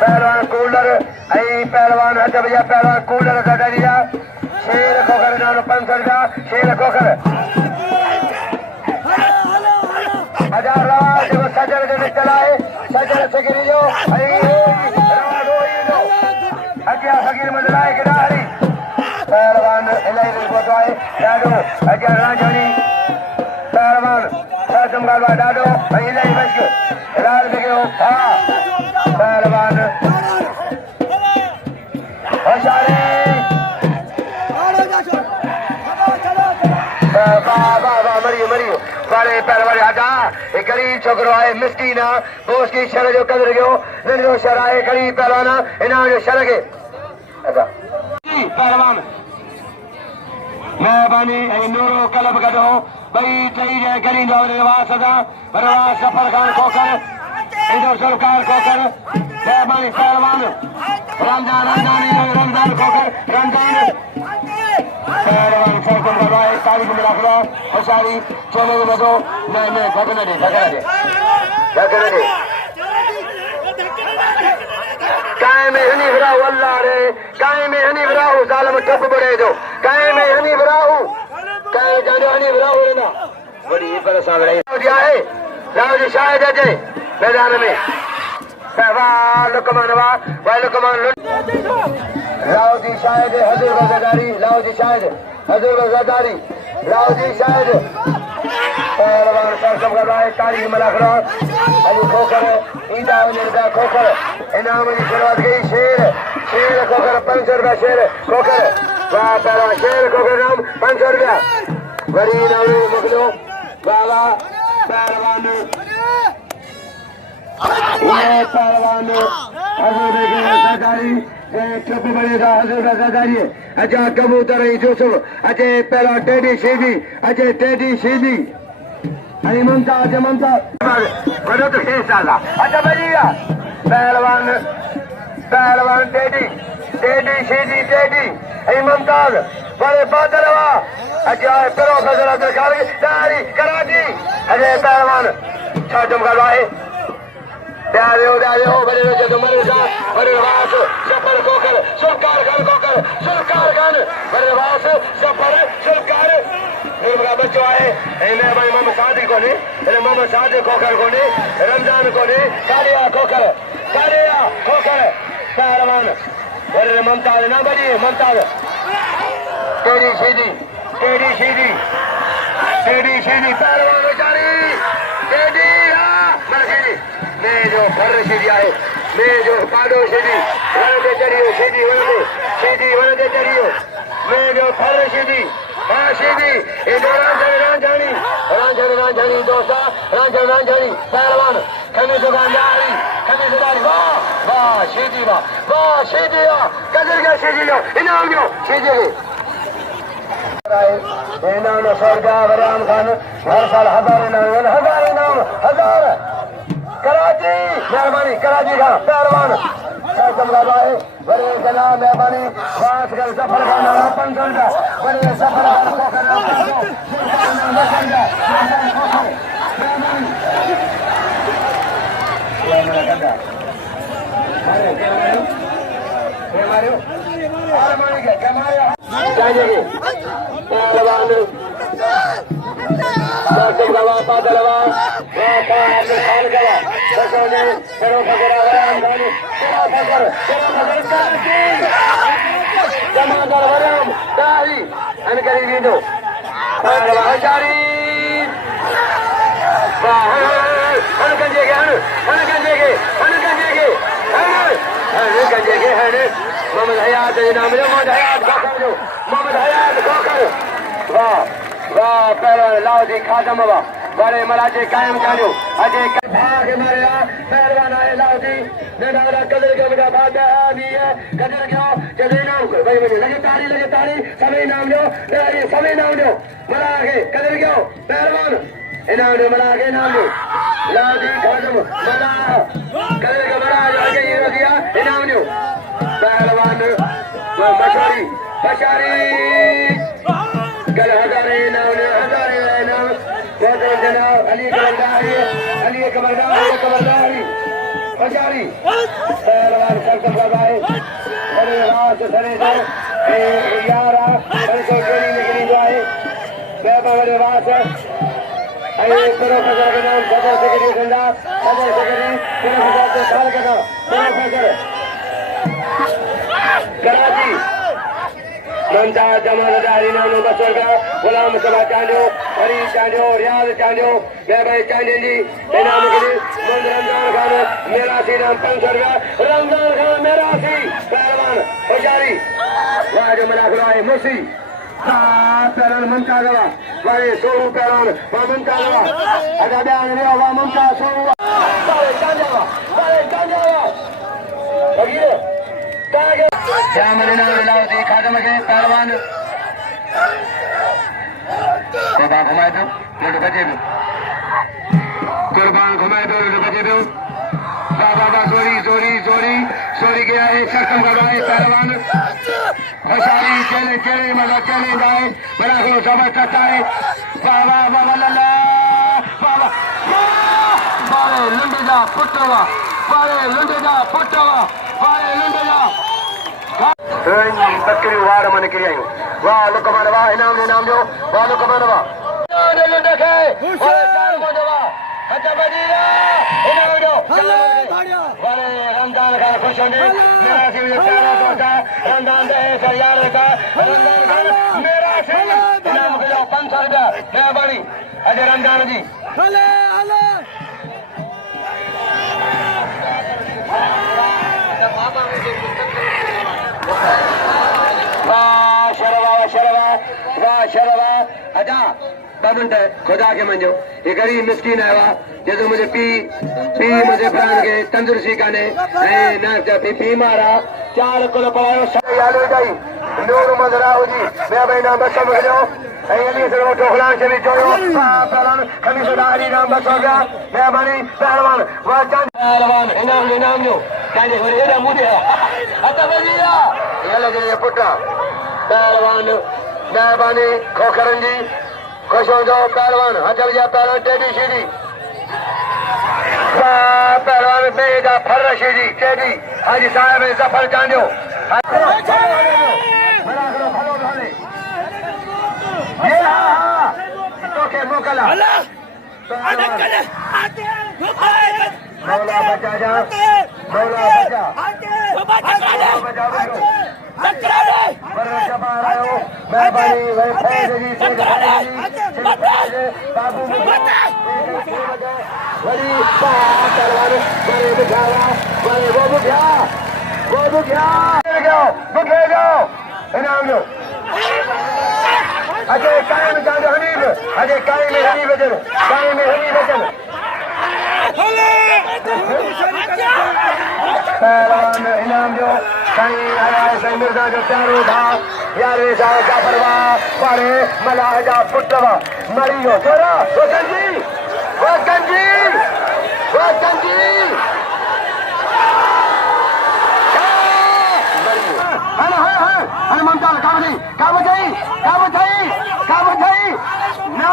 पहलवान कूलर आई पहलवान हज भैया पहलवान कूलर का दिया शेर खोकर नाम 500 का शेर खोकर 1000 रवा देखो सजर जो चलाए सजर सगिरी जो अज्ञा फकीर मजलाए गिरारी पहलवान इलाही को आए डाडो अज्ञा राजनी पहलवान सासम गालवा डाडो इलाही बच लाल बिगो था पहलवान होशियारी मरियो बड़े पहलवान आजा एक गरीब छोकरो आहे मिस्कीन आहे बोस की शर जो कदर कयो नंढो शर आहे गरीब पहलवान इना जो शर के अच्छा जी पहलवान मेहरबानी ऐं नूरो कलब गॾो ॿई टई जे करींदो रिवास सां रिवास सफ़र खान खोकर ईंदो सरकार खोकर मेहरबानी पहलवान रमजान रमजान खोकर रमजान पहलवान सरकम करवाए तारीख में रख लो होशियारी चले को बचो नहीं धक्का दे काए में हनी भराऊ अल्लाह रे काए में हनी भराऊ जालम ठप बड़े दो काए में हनी भराऊ काए जाने हनी भराऊ रे ना बड़ी परेशान रही दिया है लाओ जी शायद अजय मैदान में सहवाल लुकमान लाओ जी शायद हजूर वज़ादारी लाओ जी शायद हजूर वज़ादारी लाओ जी शायद पहलवान सरकम करवाए तारीख में रख लो अभी खोकर ईदा निरदा खोकर इनाम की शुरुआत गई शेर खोकर 500 रुपया शेर खोकर वाह पहलवान शेर खोकर नाम 500 रुपया बड़ी नाम मोकलो बाबा पहलवान पहलवान हजूर वज़ादारी चुप बड़ेगा हजूर वज़ादारी अच्छा कबूतर यूसुफ अजय पहला टेडी सीधी अरे मुमताज बड़ो तो शेर साला अच्छा बढ़िया पहलवान टेडी सीधी अरे मुमताज बड़े बादल हवा अच्छा पेरो फजल दारी कराची अजय पहलवान छा चमकलवाए बड़े जो मरे जा बड़े वास सफर खोकर सुरकार खान बड़े वास सफर सुरकार मेरा बच्चो है मैं भाई मोहम्मद सादिक को ने मोहम्मद सादिक खोकर को ने रमजान को ने कालिया खोकर पहलवान बड़े मुमताज ना बड़ी मुमताज टेडी सीधी पहलवान बेचारी टेडी मैं जो फर सीधी है मैं जो पाडो सीधी वनते चढ़ियो वनते चढ़ियो मैं जो फर सीधी हाँ सीधी ये दो रांझानी दोस्ता रांझानी पहलवान खमी दुकानदारी वाह सीधी कदर क्या सीधी लो इनाम लो सीधी इनाम सरगा बराम खान हर साल 1000 इनाम कराची मेहरबानी कराची का पहलवान है बड़े जना मेहरबानी बात कर सफर का नाम 500 का बड़े सफर मोहम्मद हयात वाह पहलवान लाओ जी खादम वाह बड़े मलाजे कायम जानो अजय भाग मारे पहलवान आए लाओ जी नेनारा कदर के बड़ा भागा दिया कदर क्यों चले नाम भाई लगे ताली सभी नाम लो सभी नाम लो मला आगे कदर क्यों पहलवान इनाम लो मला आगे नाम लो लाओ जी खादम मला कदर के बड़ा आगे ये दिया इनाम लो पहलवान बशारी कल 1000 इनाम जनाब अली कमरदारी बशारी पहलवान सरकम कर रहा है अरे रात सरे जो यारा को गेरी निकली जो है बेबा बड़े बात है अरे प्रोफेसर के नाम खबर सेक्रेटरी संडा खबर सेक्रेटरी प्रोफेसर से साल का प्रोफेसर कराची मनता जमादारी नाम बसर का गुलाम सभा चांजो हरी चांजो रियाज चांजो मैं भाई चांजन जी इनाम के लिए रमजान खान मेरा सी नाम 500 रुपया रमजान खान मेरा सी पहलवान पुजारी वाह जो मना खुलाए मुसी पहलवान ममता गवा वाले सोलू पहलवान वह ममता गवा अदा बयान लिया वह ममता सोलू वाले चांजो वगीरे खादम के पहलवान घुमाए दो लड्डू बचे दो कुर्बान घुमाए दो लड्डू बचे दो बाबा सोरी सोरी सोरी सोरी गया है सरकम करवाए पहलवान खुशाली चले चले मतलब चले जाए बड़ा को जबरदस्त है बाबा बाबा लल्ला बाबा बारे लंडे जा पुटवा बारे लंडे जा पुटवा बारे लंडे जा बकरी वार मन के आयो वाह लोक मानवा इनाम ने नाम जो वाह लोक मानवा ने लंडे के वाह चार मानवा अच्छा बजीरा इनाम जो वाले रमजान का खुश होने मेरा से प्यारा दोस्त रमजान दे यार का रमजान का मेरा से इनाम को 500 रुपया मेहरबानी अजय रमजान जी हले हले वाह शरवा अजा बंद खुदा के मंजो ये गरीब मिस्किन है वाह जैसे मुझे पी मुझे प्राण के तंदुरुस्ती का ने पी मारा 4 कुल पढ़ायो यालो जाई नूर मजरा हो जी मैं भाई नाम बस समझ लो अली से वो टोखलान से भी जोयो पहलवान खमी सुधारी नाम बस हो गया मैं बनी पहलवान वह पहलवान इनाम जो काजे हो रे मुझे अच्छा बजिया ये लगे ये पुट्टा पहलवान मेहरबानी खोखरन जी खुश हो जाओ पहलवान हजल जा पहलवान टेडी सीधी पहलवान बेजा फर रशीदी टेडी हाजी साहब जफर चांदियो के मोकला मौला बचा जा मौला बचा मेहरबानी बाबू वो जाओ इनाम लो अजय कायम जान हनीफ अजय कायम हनीफ वचन कायम हनीफ वचन पहलवान इनाम जो साईं आया साईं मिर्जा जो प्यारो था यारे साहब का परवाह पारे मलाह जा पुटवा मरी हो जोरा वो गंजी अरे ममता का बचाई ना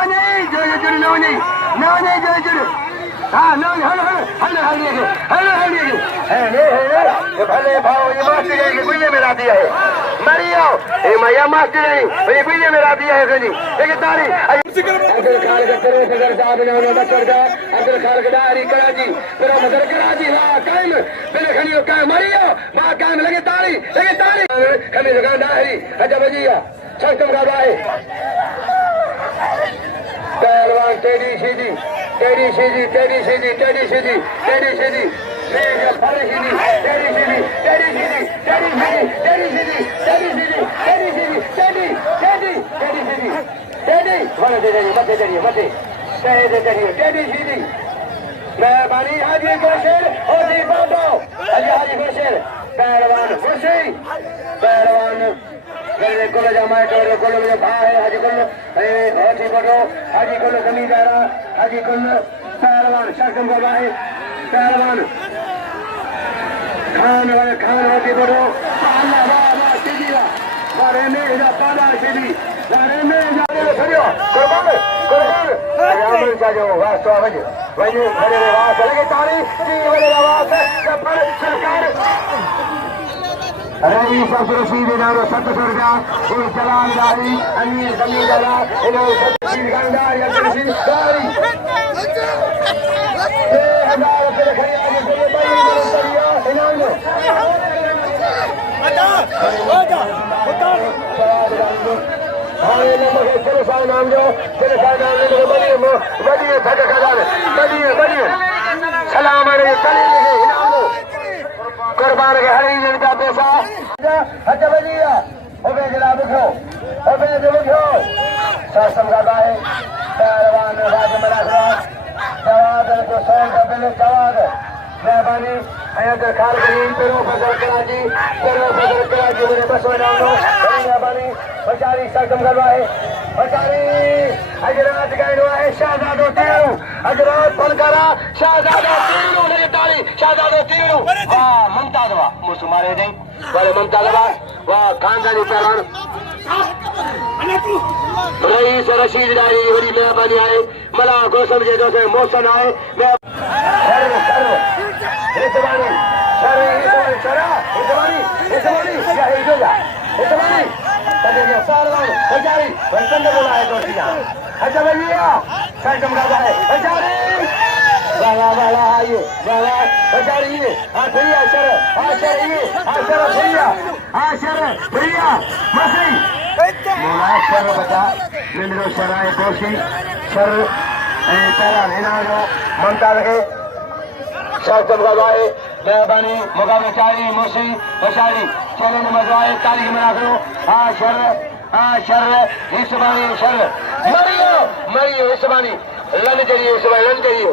नहीं जो हाँ ना भले भाव ये मास्टर के गुइये में दिया है मरियो ए मैया मास्टर नहीं ये गुइये में दिया है गनी लेकिन तारी अब्दुल खालिक प्रोफेसर साहब ने उन्होंने बच्चों का अब्दुल खालिक दारी कराची प्रोफेसर कराची वाह कायम बिना खनियो कायम मरियो वाह कायम लगे तारी खमी दुकान दारी अच्छा बजिया छक्कम का भाई पहलवान टेडी सीधी मेहरबानी हाजी गुरशेर हाजी बाबा हाजी गुरशेर पहलवान कोलो जमाए कोलो में भाई हाजी कोलो हाजी कोलो जमींदारा हाजी कोलो पहलवान शर्कम को भाई पहलवान खान हाजी कोलो अल्लाह वाह सीधी बारे में जा पादा सीधी बारे में जा सरियो कुर्बान यामन जाजो वास्तव वजो घरे वास लगे तारी जी वले वास सफर सरकार रईस अब्दुल इनाम 700 रुपया और जलाल गाड़ी अमीर जमीन जला इनाम 700 गाड़ी अब्दुल रशीद गाड़ी 1000 रुपये खरीदा के बढ़िया इनाम चलो सारे नाम जो चलो सारे नाम ले बढ़िया धक्का खजान बढ़िया सलाम इनाम कुर्बान के हरी दिन का पैसा अच्छा बजिया ओबे जनाब उठो ओबे जब उठो शासन का बाय पहलवान राज मराठा जवाब को सोन का पहले जवाब मेहरबानी अयंकर खान करीम पेरो फजल कराची मेरे बस में डालो मेहरबानी बेचारी सरकम करवाए बेचारी हजरत गैरवा है शाहजादो तीनों हजरत फलकारा शाहजादो तीनों ने ताली शाहजादो तीनों वाह मुमताज वाह मुसमारे दे वाले मुमताज वाह खानदानी पहलवान रईस रशीद डाली बड़ी मेहरबानी आए मला को समझे दोसे मोहसन आए मैं इतवानी तदेगे सारवान बेचारी बंदे बोला है दोस्तिया अच्छा भैया सरकम का है बेचारी वाला आइए वाला बेचारी ये भैया शर भैया मसी मोला शर बता मिलो शराय कोशी शर पहला इनाम मनता रखे सरकम का है मेहरबानी मुकाबले चारी मसी बेचारी चले मजवाए तारीख में रखो शर हिस्बानी शर मरियो हिस्बानी लन चाहिए हिस्बानी लन चाहिए